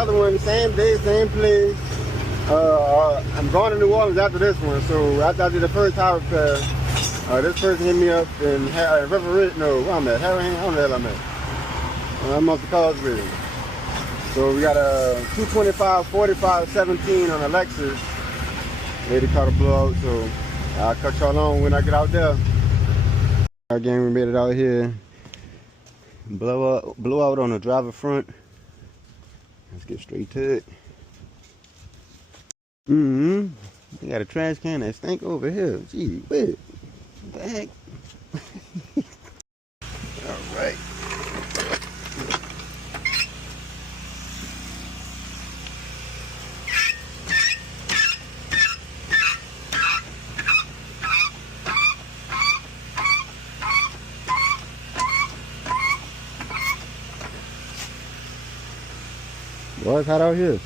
another one, same day, same place. I'm going to New Orleans after this one. So after I did the first tire repair, this person hit me up in River Ridge. No, where I'm at? Harraham? I don't know where I'm at. I'm off the Causeway. So we got a 225 45 17 on a Lexus. Lady caught a blowout, so I'll cut y'all on when I get out there. Again, we made it out here. Blowout on the driver front. Let's get straight to it. We got a trash can that stink over here. Gee, what the heck? All right. Boy, it's hot out here.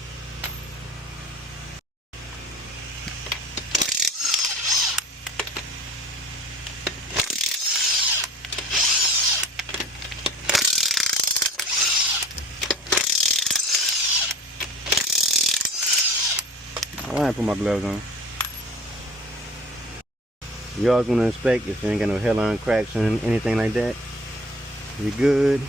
I ain't put my gloves on. You always want to inspect if you ain't got no hairline cracks or anything like that. You good.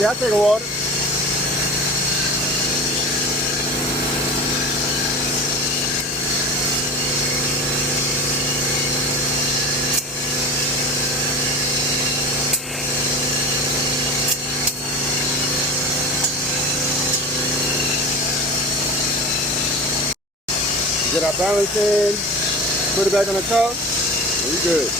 Yeah, I'll take a water. Get our balance in, put it back on the car, and we good.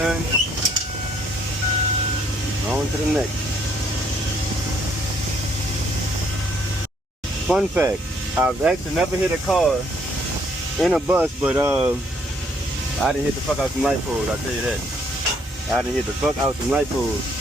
done. On to the next. Fun fact, I've actually never hit a car in a bus, but I didn't hit the fuck out some light poles, I'll tell you that. I didn't hit the fuck out some light poles.